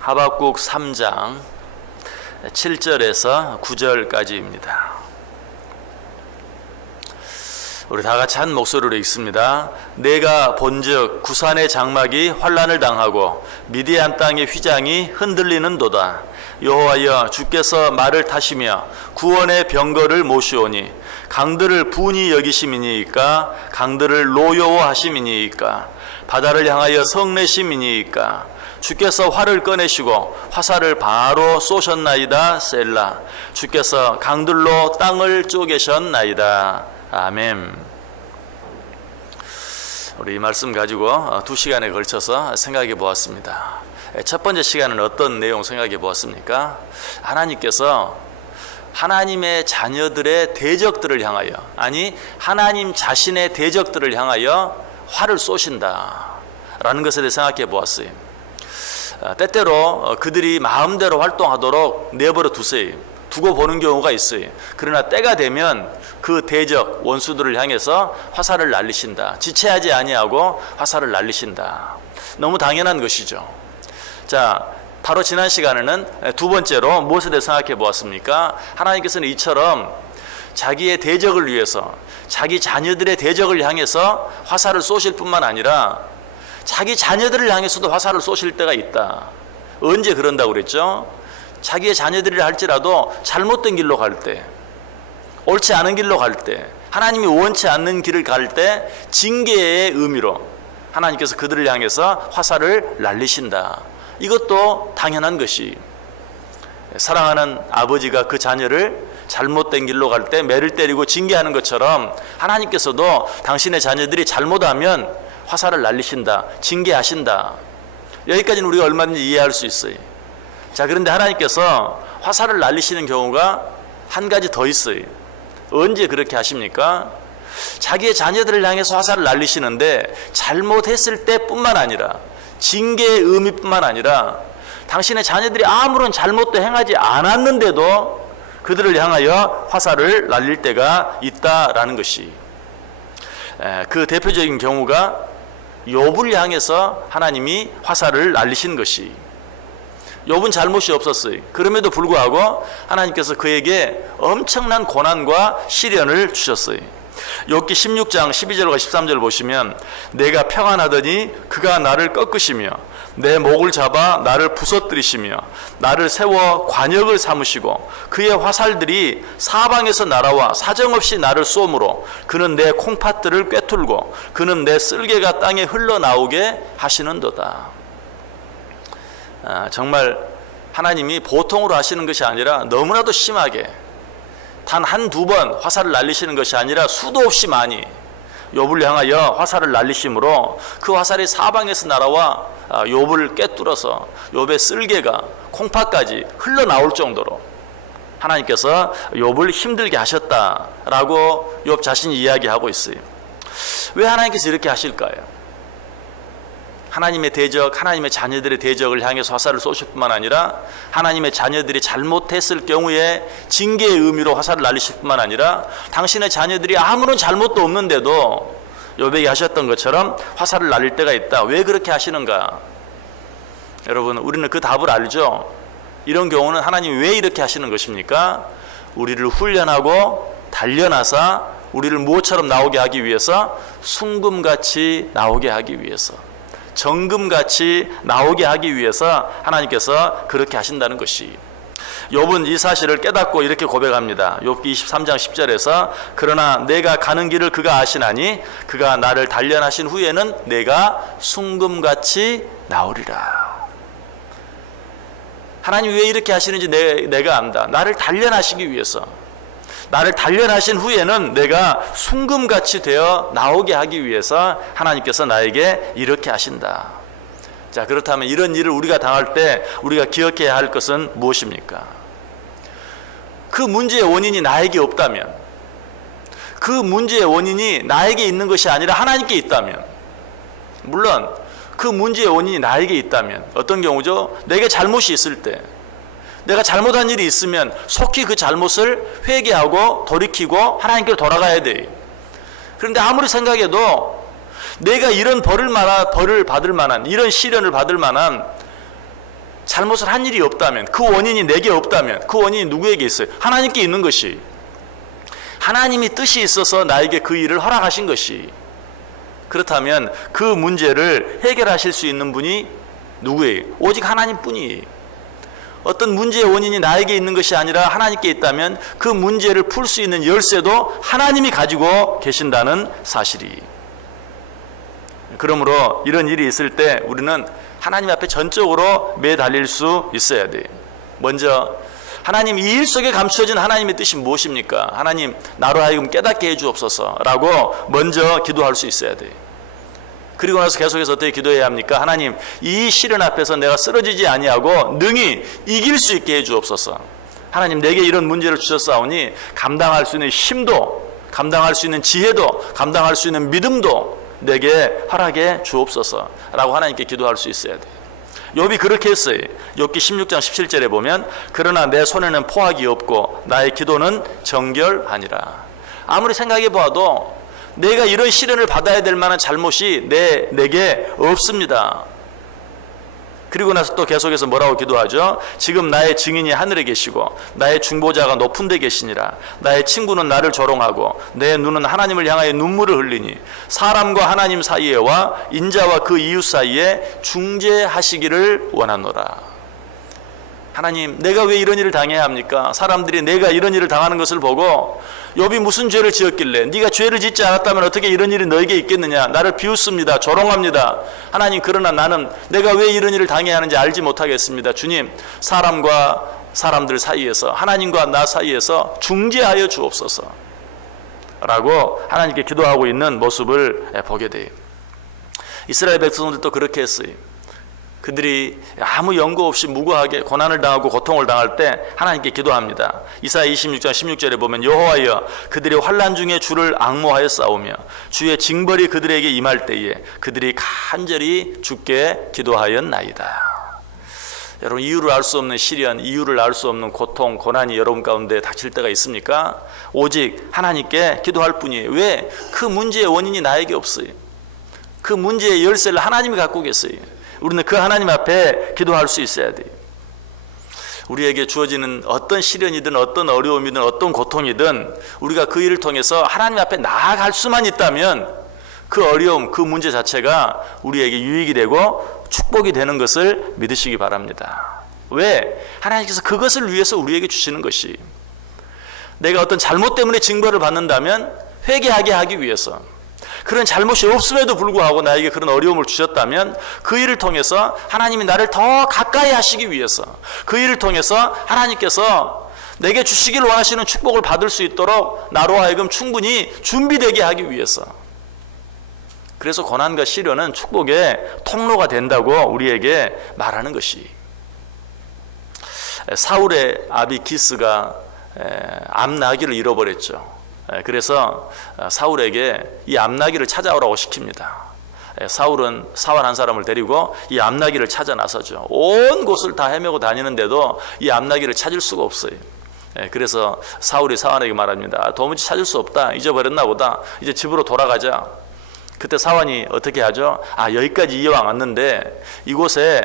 하박국 3장 7절에서 9절까지입니다. 우리 다 같이 한 목소리로 읽습니다. 내가 본즉 구산의 장막이 환난을 당하고 미디안 땅의 휘장이 흔들리는도다. 여호와여, 주께서 말을 타시며 구원의 병거를 모시오니 강들을 분히 여기심이니이까, 강들을 노여워하심이니이까, 바다를 향하여 성내심이니이까. 주께서 활을 꺼내시고 화살을 바로 쏘셨나이다. 셀라. 주께서 강들로 땅을 쪼개셨나이다. 아멘. 우리 이 말씀 가지고 2시간에 걸쳐서 생각해 보았습니다. 첫 번째 시간은 어떤 내용 생각해 보았습니까? 하나님께서 하나님의 자녀들의 대적들을 향하여, 아니 하나님 자신의 대적들을 향하여 활을 쏘신다 라는 것에 대해 생각해 보았어요. 때때로 그들이 마음대로 활동하도록 내버려 두고 보는 경우가 있어요. 그러나 때가 되면 그 대적 원수들을 향해서 화살을 날리신다. 지체하지 아니하고 화살을 날리신다. 너무 당연한 것이죠. 자, 바로 지난 시간에는 두 번째로 무엇에 대해 생각해 보았습니까? 하나님께서는 이처럼 자기의 대적을 위해서, 자기 자녀들의 대적을 향해서 화살을 쏘실 뿐만 아니라 자기 자녀들을 향해서도 화살을 쏘실 때가 있다. 언제 그런다고 그랬죠? 자기의 자녀들이라 할지라도 잘못된 길로 갈 때, 옳지 않은 길로 갈 때, 하나님이 원치 않는 길을 갈 때 징계의 의미로 하나님께서 그들을 향해서 화살을 날리신다. 이것도 당연한 것이, 사랑하는 아버지가 그 자녀를 잘못된 길로 갈 때 매를 때리고 징계하는 것처럼 하나님께서도 당신의 자녀들이 잘못하면 화살을 날리신다, 징계하신다. 여기까지는 우리가 얼마든지 이해할 수 있어요. 자, 그런데 하나님께서 화살을 날리시는 경우가 한 가지 더 있어요. 언제 그렇게 하십니까? 자기의 자녀들을 향해서 화살을 날리시는데 잘못했을 때뿐만 아니라, 징계의 의미뿐만 아니라 당신의 자녀들이 아무런 잘못도 행하지 않았는데도 그들을 향하여 화살을 날릴 때가 있다라는 것이, 그 대표적인 경우가 욥을 향해서 하나님이 화살을 날리신 것이, 욥은 잘못이 없었어요. 그럼에도 불구하고 하나님께서 그에게 엄청난 고난과 시련을 주셨어요. 욥기 16장 12절과 13절 보시면, 내가 평안하더니 그가 나를 꺾으시며 내 목을 잡아 나를 부서뜨리시며 나를 세워 관역을 삼으시고 그의 화살들이 사방에서 날아와 사정없이 나를 쏘므로 그는 내 콩팥들을 꿰뚫고 그는 내 쓸개가 땅에 흘러나오게 하시는도다. 정말 하나님이 보통으로 하시는 것이 아니라 너무나도 심하게, 단 한두 번 화살을 날리시는 것이 아니라 수도 없이 많이 욥을 향하여 화살을 날리심으로 그 화살이 사방에서 날아와 욥을 꿰뚫어서 욥의 쓸개가 콩팥까지 흘러나올 정도로 하나님께서 욥을 힘들게 하셨다라고 욥 자신이 이야기하고 있어요. 왜 하나님께서 이렇게 하실까요? 하나님의 대적, 하나님의 자녀들의 대적을 향해서 화살을 쏘실 뿐만 아니라 하나님의 자녀들이 잘못했을 경우에 징계의 의미로 화살을 날리실 뿐만 아니라 당신의 자녀들이 아무런 잘못도 없는데도 욥에게 하셨던 것처럼 화살을 날릴 때가 있다. 왜 그렇게 하시는가? 여러분, 우리는 그 답을 알죠. 이런 경우는 하나님이 왜 이렇게 하시는 것입니까? 우리를 훈련하고 단련하사 우리를 무엇처럼 나오게 하기 위해서, 순금같이 나오게 하기 위해서, 정금같이 나오게 하기 위해서 하나님께서 그렇게 하신다는 것이, 욥은 이 사실을 깨닫고 이렇게 고백합니다. 욥기 23장 10절에서 그러나 내가 가는 길을 그가 아시나니 그가 나를 단련하신 후에는 내가 순금같이 나오리라. 하나님이 왜 이렇게 하시는지 내가 안다. 나를 단련하시기 위해서, 나를 단련하신 후에는 내가 순금같이 되어 나오게 하기 위해서 하나님께서 나에게 이렇게 하신다. 자, 그렇다면 이런 일을 우리가 당할 때 우리가 기억해야 할 것은 무엇입니까? 그 문제의 원인이 나에게 없다면, 그 문제의 원인이 나에게 있는 것이 아니라 하나님께 있다면, 물론 그 문제의 원인이 나에게 있다면, 어떤 경우죠? 내게 잘못이 있을 때, 내가 잘못한 일이 있으면 속히 그 잘못을 회개하고 돌이키고 하나님께로 돌아가야 돼. 그런데 아무리 생각해도 내가 이런 벌을 받을 만한, 이런 시련을 받을 만한 잘못을 한 일이 없다면, 그 원인이 내게 없다면 그 원인이 누구에게 있어요? 하나님께 있는 것이. 하나님이 뜻이 있어서 나에게 그 일을 허락하신 것이. 그렇다면 그 문제를 해결하실 수 있는 분이 누구예요? 오직 하나님뿐이에요. 어떤 문제의 원인이 나에게 있는 것이 아니라 하나님께 있다면 그 문제를 풀 수 있는 열쇠도 하나님이 가지고 계신다는 사실이. 그러므로 이런 일이 있을 때 우리는 하나님 앞에 전적으로 매달릴 수 있어야 돼요. 먼저 하나님, 이 일 속에 감추어진 하나님의 뜻이 무엇입니까? 하나님, 나로 하여금 깨닫게 해주옵소서라고 먼저 기도할 수 있어야 돼요. 그리고 나서 계속해서 어떻게 기도해야 합니까? 하나님, 이 시련 앞에서 내가 쓰러지지 아니하고 능히 이길 수 있게 해주옵소서. 하나님, 내게 이런 문제를 주셨사오니 감당할 수 있는 힘도, 감당할 수 있는 지혜도, 감당할 수 있는 믿음도 내게 허락해 주옵소서라고 하나님께 기도할 수 있어야 돼요. 욥이 그렇게 했어요. 욥기 16장 17절에 보면 그러나 내 손에는 포악이 없고 나의 기도는 정결하니라. 아무리 생각해 보아도 내가 이런 시련을 받아야 될 만한 잘못이 내게 없습니다. 그리고 나서 또 계속해서 뭐라고 기도하죠? 지금 나의 증인이 하늘에 계시고 나의 중보자가 높은 데 계시니라. 나의 친구는 나를 조롱하고 내 눈은 하나님을 향하여 눈물을 흘리니 사람과 하나님 사이에와 인자와 그 이웃 사이에 중재하시기를 원하노라. 하나님, 내가 왜 이런 일을 당해야 합니까? 사람들이 내가 이런 일을 당하는 것을 보고 욥이 무슨 죄를 지었길래, 네가 죄를 짓지 않았다면 어떻게 이런 일이 너에게 있겠느냐, 나를 비웃습니다, 조롱합니다. 하나님, 그러나 나는 내가 왜 이런 일을 당해야 하는지 알지 못하겠습니다. 주님, 사람과 사람들 사이에서, 하나님과 나 사이에서 중재하여 주옵소서 라고 하나님께 기도하고 있는 모습을 보게 돼요. 이스라엘 백성들도 그렇게 했어요. 그들이 아무 연고 없이 무고하게 고난을 당하고 고통을 당할 때 하나님께 기도합니다. 이사야 26장 16절에 보면 여호와여, 그들이 환난 중에 주를 앙모하여 싸우며 주의 징벌이 그들에게 임할 때에 그들이 간절히 주께 기도하였나이다. 여러분, 이유를 알 수 없는 시련, 이유를 알 수 없는 고통, 고난이 여러분 가운데 닥칠 때가 있습니까? 오직 하나님께 기도할 뿐이에요. 왜? 그 문제의 원인이 나에게 없어요. 그 문제의 열쇠를 하나님이 갖고 계세요. 우리는 그 하나님 앞에 기도할 수 있어야 돼요. 우리에게 주어지는 어떤 시련이든 어떤 어려움이든 어떤 고통이든 우리가 그 일을 통해서 하나님 앞에 나아갈 수만 있다면 그 어려움, 그 문제 자체가 우리에게 유익이 되고 축복이 되는 것을 믿으시기 바랍니다. 왜? 하나님께서 그것을 위해서 우리에게 주시는 것이, 내가 어떤 잘못 때문에 징벌을 받는다면 회개하게 하기 위해서, 그런 잘못이 없음에도 불구하고 나에게 그런 어려움을 주셨다면 그 일을 통해서 하나님이 나를 더 가까이 하시기 위해서, 그 일을 통해서 하나님께서 내게 주시기를 원하시는 축복을 받을 수 있도록 나로 하여금 충분히 준비되게 하기 위해서. 그래서 고난과 시련은 축복의 통로가 된다고 우리에게 말하는 것이. 사울의 아비 기스가 암나귀를 잃어버렸죠. 그래서 사울에게 이 암나귀를 찾아오라고 시킵니다. 사울은 사환 한 사람을 데리고 이 암나귀를 찾아 나서죠. 온 곳을 다 헤매고 다니는데도 이 암나귀를 찾을 수가 없어요. 그래서 사울이 사환에게 말합니다. 도무지 찾을 수 없다. 잊어버렸나 보다. 이제 집으로 돌아가자. 그때 사환이 어떻게 하죠? 여기까지 이왕 왔는데 이곳에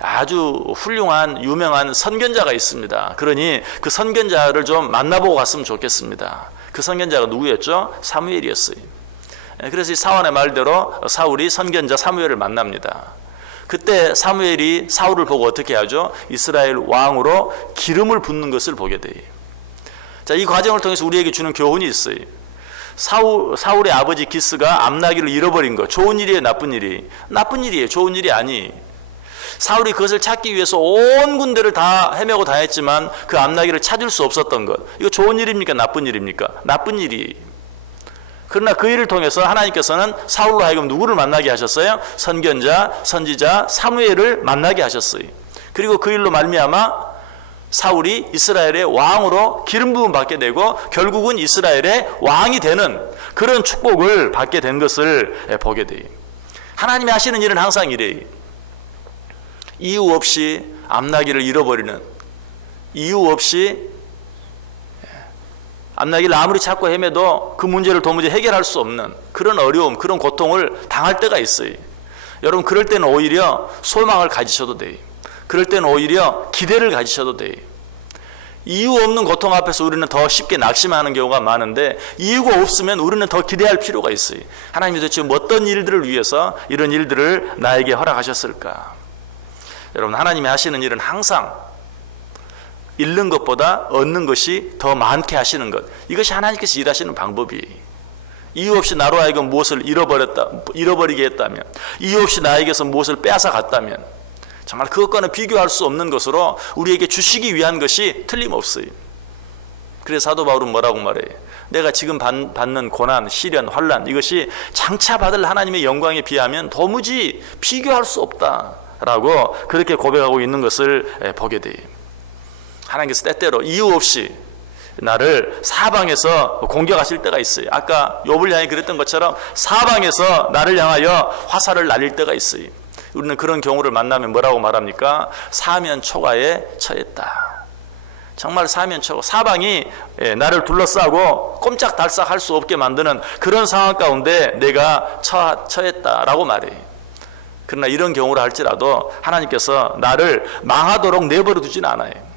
아주 훌륭한 유명한 선견자가 있습니다. 그러니 그 선견자를 좀 만나보고 갔으면 좋겠습니다. 그 선견자가 누구였죠? 사무엘이었어요. 그래서 이 사환의 말대로 사울이 선견자 사무엘을 만납니다. 그때 사무엘이 사울을 보고 어떻게 하죠? 이스라엘 왕으로 기름을 붓는 것을 보게 돼요. 자, 이 과정을 통해서 우리에게 주는 교훈이 있어요. 사울의 아버지 기스가 암나귀를 잃어버린 거, 좋은 일이에요, 나쁜 일이? 나쁜 일이에요. 좋은 일이 아니. 사울이 그것을 찾기 위해서 온 군대를 다 헤매고 다녔지만 그 암나귀를 찾을 수 없었던 것, 이거 좋은 일입니까? 나쁜 일입니까? 나쁜 일이. 그러나 그 일을 통해서 하나님께서는 사울로 하여금 누구를 만나게 하셨어요? 선견자, 선지자 사무엘을 만나게 하셨어요. 그리고 그 일로 말미암아 사울이 이스라엘의 왕으로 기름 부음 받게 되고 결국은 이스라엘의 왕이 되는 그런 축복을 받게 된 것을 보게 돼요. 하나님이 하시는 일은 항상 이래요. 이유 없이 암나귀를 잃어버리는, 이유 없이 암나귀를 아무리 찾고 헤매도 그 문제를 도무지 해결할 수 없는 그런 어려움, 그런 고통을 당할 때가 있어요. 여러분, 그럴 때는 오히려 소망을 가지셔도 돼요. 그럴 때는 오히려 기대를 가지셔도 돼요. 이유 없는 고통 앞에서 우리는 더 쉽게 낙심하는 경우가 많은데, 이유가 없으면 우리는 더 기대할 필요가 있어요. 하나님이 도대체 어떤 일들을 위해서 이런 일들을 나에게 허락하셨을까? 여러분, 하나님이 하시는 일은 항상 잃는 것보다 얻는 것이 더 많게 하시는 것, 이것이 하나님께서 일하시는 방법이에요. 이유 없이 나로 하여금 무엇을 잃어버리게 했다면, 이유 없이 나에게서 무엇을 빼앗아 갔다면 정말 그것과는 비교할 수 없는 것으로 우리에게 주시기 위한 것이 틀림없어요. 그래서 사도 바울은 뭐라고 말해요? 내가 지금 받는 고난, 시련, 환난, 이것이 장차 받을 하나님의 영광에 비하면 도무지 비교할 수 없다라고 그렇게 고백하고 있는 것을 보게 돼요. 하나님께서 때때로 이유 없이 나를 사방에서 공격하실 때가 있어요. 아까 욥을 향해 그랬던 것처럼 사방에서 나를 향하여 화살을 날릴 때가 있어요. 우리는 그런 경우를 만나면 뭐라고 말합니까? 사면초가에 처했다. 정말 사면초가, 사방이 나를 둘러싸고 꼼짝달싹 할 수 없게 만드는 그런 상황 가운데 내가 처했다라고 말해요. 그러나 이런 경우를 할지라도 하나님께서 나를 망하도록 내버려 두진 않아요.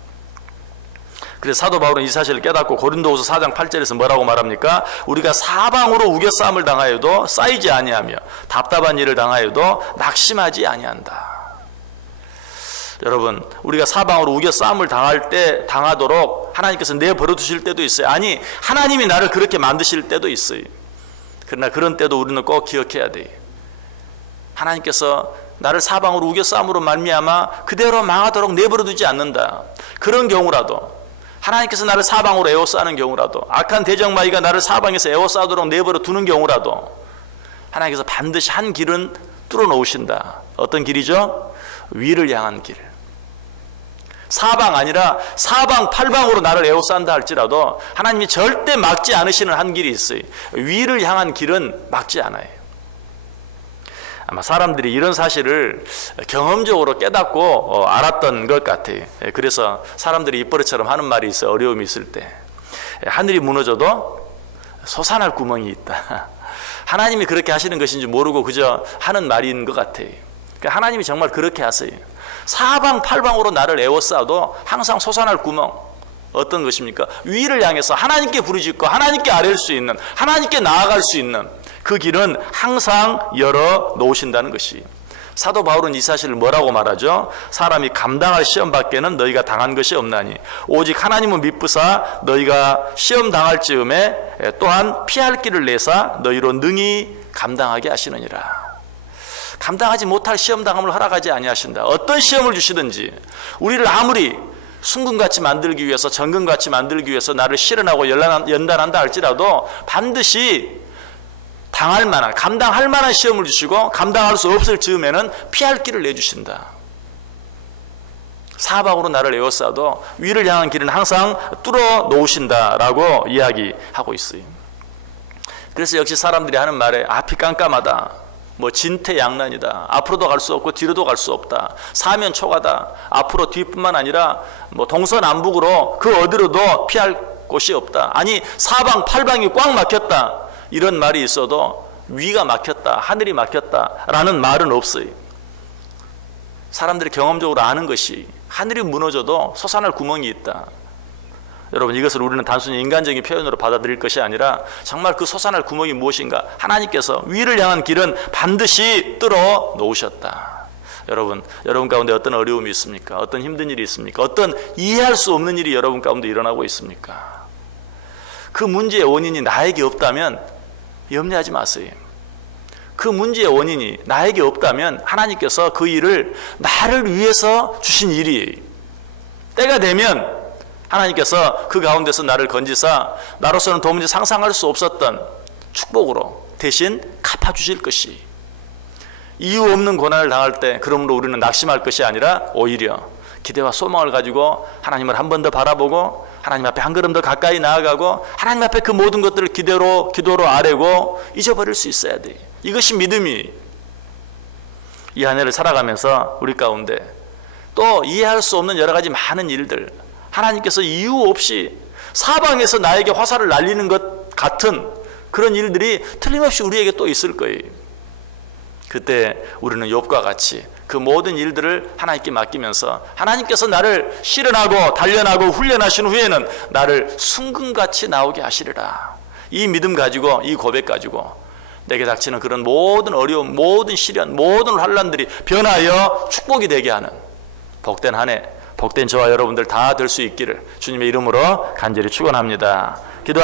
그래서 사도 바울은 이 사실을 깨닫고 고린도후서 4장 8절에서 뭐라고 말합니까? 우리가 사방으로 우겨싸움을 당하여도 쌓이지 아니하며 답답한 일을 당하여도 낙심하지 아니한다. 여러분, 우리가 사방으로 우겨싸움을 당하도록 하나님께서 내버려 두실 때도 있어요. 아니, 하나님이 나를 그렇게 만드실 때도 있어요. 그러나 그런 때도 우리는 꼭 기억해야 돼요. 하나님께서 나를 사방으로 우겨싸움으로 말미암아 그대로 망하도록 내버려 두지 않는다. 그런 경우라도, 하나님께서 나를 사방으로 에워싸는 경우라도, 악한 대적마귀가 나를 사방에서 에워싸도록 내버려 두는 경우라도 하나님께서 반드시 한 길은 뚫어 놓으신다. 어떤 길이죠? 위를 향한 길. 사방 아니라 사방팔방으로 나를 에워싼다 할지라도 하나님이 절대 막지 않으시는 한 길이 있어요. 위를 향한 길은 막지 않아요. 아마 사람들이 이런 사실을 경험적으로 깨닫고 알았던 것 같아요. 그래서 사람들이 입버릇처럼 하는 말이 있어요. 어려움이 있을 때. 하늘이 무너져도 솟아날 구멍이 있다. 하나님이 그렇게 하시는 것인지 모르고 그저 하는 말인 것 같아요. 그러니까 하나님이 정말 그렇게 하세요. 사방팔방으로 나를 에워싸도 항상 솟아날 구멍. 어떤 것입니까? 위를 향해서 하나님께 부르짖고 하나님께 아뢰일 수 있는, 하나님께 나아갈 수 있는 그 길은 항상 열어 놓으신다는 것이. 사도 바울은 이 사실을 뭐라고 말하죠? 사람이 감당할 시험 밖에는 너희가 당한 것이 없나니 오직 하나님은 미쁘사 너희가 시험 당할 즈음에 또한 피할 길을 내사 너희로 능히 감당하게 하시느니라. 감당하지 못할 시험 당함을 허락하지 아니하신다. 어떤 시험을 주시든지 우리를 아무리 순금같이 만들기 위해서, 정금같이 만들기 위해서 나를 실현하고 연단한다 할지라도 반드시 당할 만한, 감당할 만한 시험을 주시고 감당할 수 없을 즈음에는 피할 길을 내주신다. 사방으로 나를 에워싸도 위를 향한 길은 항상 뚫어 놓으신다라고 이야기하고 있어요. 그래서 역시 사람들이 하는 말에 앞이 깜깜하다, 뭐 진퇴양난이다, 앞으로도 갈 수 없고 뒤로도 갈 수 없다, 사면초가다, 앞으로 뒤뿐만 아니라 뭐 동서남북으로 그 어디로도 피할 곳이 없다, 아니 사방팔방이 꽉 막혔다, 이런 말이 있어도 위가 막혔다, 하늘이 막혔다라는 말은 없어요. 사람들이 경험적으로 아는 것이 하늘이 무너져도 솟아날 구멍이 있다. 여러분, 이것을 우리는 단순히 인간적인 표현으로 받아들일 것이 아니라 정말 그 솟아날 구멍이 무엇인가, 하나님께서 위를 향한 길은 반드시 뚫어 놓으셨다. 여러분 가운데 어떤 어려움이 있습니까? 어떤 힘든 일이 있습니까? 어떤 이해할 수 없는 일이 여러분 가운데 일어나고 있습니까? 그 문제의 원인이 나에게 없다면 염려하지 마세요. 그 문제의 원인이 나에게 없다면 하나님께서 그 일을 나를 위해서 주신 일이에요. 때가 되면 하나님께서 그 가운데서 나를 건지사 나로서는 도무지 상상할 수 없었던 축복으로 대신 갚아주실 것이. 이유 없는 고난을 당할 때 그러므로 우리는 낙심할 것이 아니라 오히려 기대와 소망을 가지고 하나님을 한 번 더 바라보고 하나님 앞에 한 걸음 더 가까이 나아가고 하나님 앞에 그 모든 것들을 기도로 아뢰고 잊어버릴 수 있어야 돼. 이것이 믿음이. 이 한 해를 살아가면서 우리 가운데 또 이해할 수 없는 여러 가지 많은 일들, 하나님께서 이유 없이 사방에서 나에게 화살을 날리는 것 같은 그런 일들이 틀림없이 우리에게 또 있을 거예요. 그때 우리는 욥과 같이 그 모든 일들을 하나님께 맡기면서 하나님께서 나를 실현하고 단련하고 훈련하신 후에는 나를 순금같이 나오게 하시리라. 이 믿음 가지고, 이 고백 가지고 내게 닥치는 그런 모든 어려움, 모든 시련, 모든 환난들이 변하여 축복이 되게 하는 복된 한 해, 복된 저와 여러분들 다 될 수 있기를 주님의 이름으로 간절히 축원합니다. 기도하